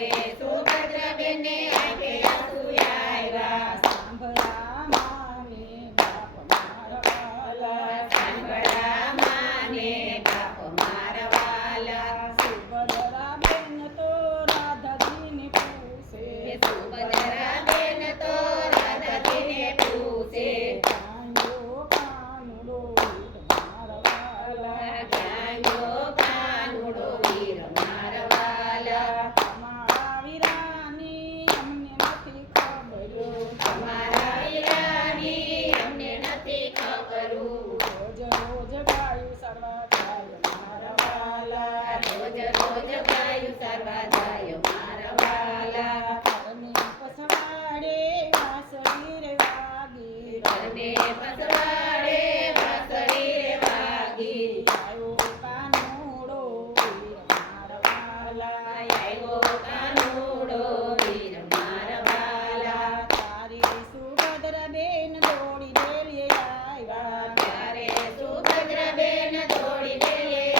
ત્યારે સુભદ્રાબેનને આંખે આંસુ આવ્યા. સાંભળા માને બાપ મારા વાલા, સાંભળા માને બાપ મારા વાલા. સુભદ્રાબેન તો રાધાજીને પૂછે, સુભદ્રાબેન તો રાધાજીને પૂછે. કાંડો કાનુડો વીર મારા વાલા, ક્યાં ગયો કાનુડો વીર મારા વાલા. તમારા વીરાની અમને નથી ખબર, તમારા વીરાની અમને નથી ખબર. રોજ રોજ ગાયું સર્વા થાય મારા વાલા, રોજ રોજ ગાયું સર્વા જાય મારા વાલા. ઘરને પસવાડે વાંસળી રે વાગી, ઘરને પસવાડે વાંસળી રે વાગી. આવ્યો કાનુડો વીર મારા વાલા, આવ્યો કાનુડો વીર મારા વાલા. તારી સુભદ્રાબેન દોડી ડેલીએ આવ્યા, ત્યારે સુભદ્રાબેન દોડીને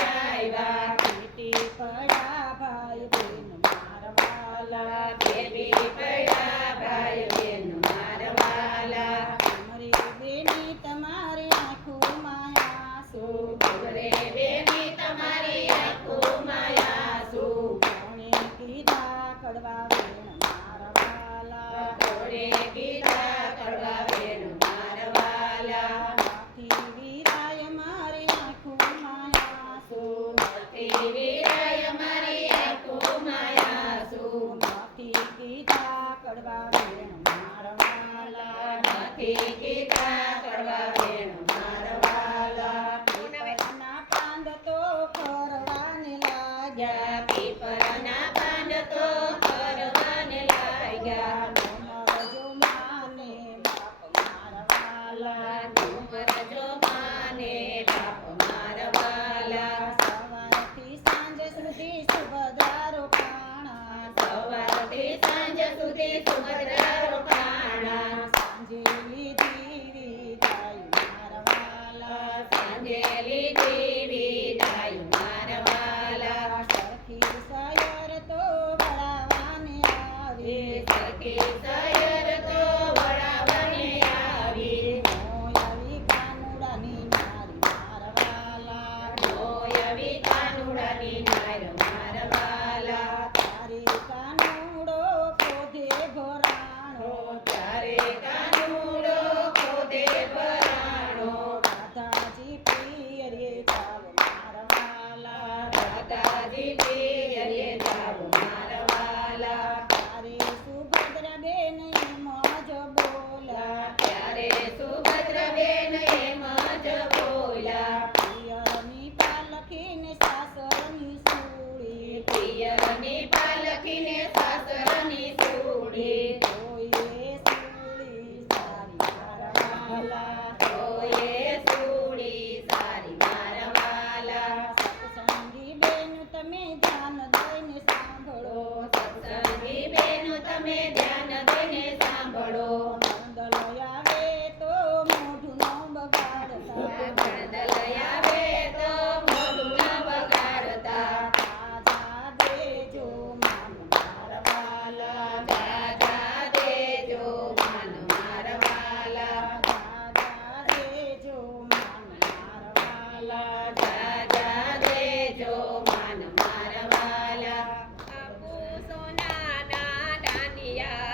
આવ્યા. પીટી પડ્યા ભાઈ બેન મારા વાલા, બેબી પડ્યા ભાઈ બેન મારા વાલા. મારી બેની તમારી આંખોમાં આંસુ, રે બેબી તમારી આંખોમાં આંસુ. કોણે કીધા કડવા બેન મારા વાલા, કોણે કીધા કડવા બેન મારા વાલા. માથી વીરાય મારી આંખોમાં આંસુ, નથી વીરાય મારી આંખોમાં આંસુ. માથી કીધા કડવા બેન મારા વાલા, નથી કીધા કડવા બેન મારા વાલા. પીપળના પાંદ તો ખરવાને લાગ્યા, પીપળના પાન તો ખરવાને લાગ્યા. નમરજો માને બાપ મારા વાલા, ડુમરજો માને બાપ મારા વાલા. સવારથી સાંજ સુધી સુભદ્રા રોકાણા, સવારથી સાંજ સુધી સુભદ્રા રોકાણા. સાંજે લીધી વિદાય મારા વાલા, સાંજે લીધી વિદાય મારા વાલા. સરખી સયર તો વળાવાને આવી, સરખી સયર તો વળાવને આવી. મોયાવી કાનુડાની નારી મારા વાલા, મોયવી કાનુડાની નાર મારા વાલા. તારી કાનુડો ક્રોધે ભરાણો, ત્યારે કાનુડો ખોદે ભરાણો. રાધાજી પિયરે જાવ મારા વાલા, દાદાજી પિયરે જાવ મારા વાલા. તારે સુભદ્રાબેન એમ જ બોલા, ત્યારે સુભદ્રાબેન એમ જ બોલ્યા. પિયરની પાલખીને સાસરની સૂળી, પિયરની પાલખીને સાસરની સૂડી. કોઈએ સૂળી સારી મારા વાલા, તોયે સૂડી સારી મારા વાલા. સત્સંગી બેન તમે ધ્યાન દઈને સાંભળો, સત્સંગી બેનો તમે ધ્યાન દઈને સાંભળો. નંદલ આવે તો મોઢું ન બગાડતા, ભણદલ આવે તો મોઢું ન બગાડતા. રાજા દેજો માન મારા વાલા, દાદા દેજો માન મારા વાલા. રાજા દેજો માન મારા વાલા, દાદા દેજો માન મારા વાલા. આપો સોનાના દાનિયા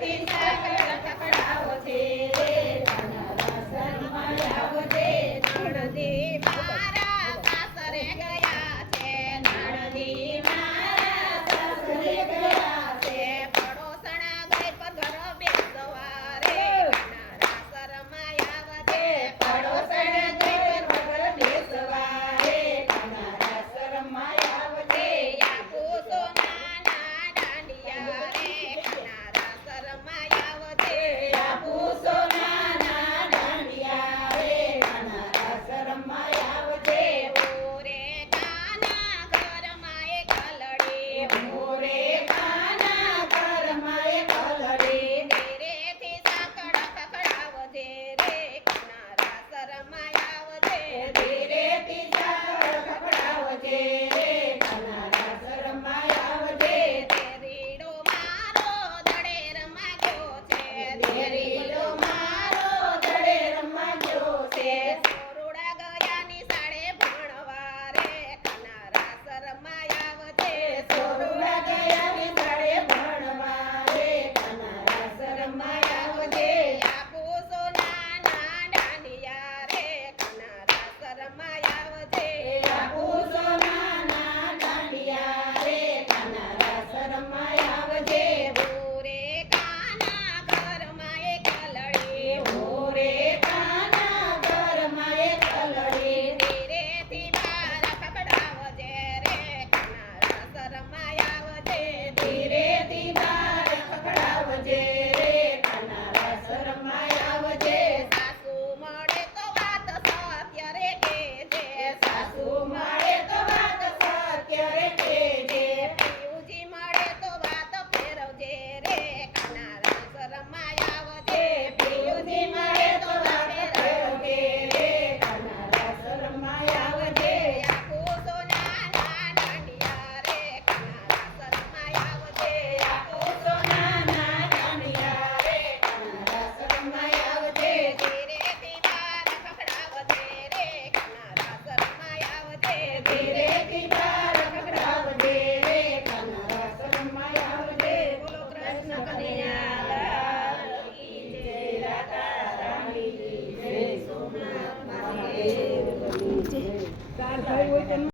જગતી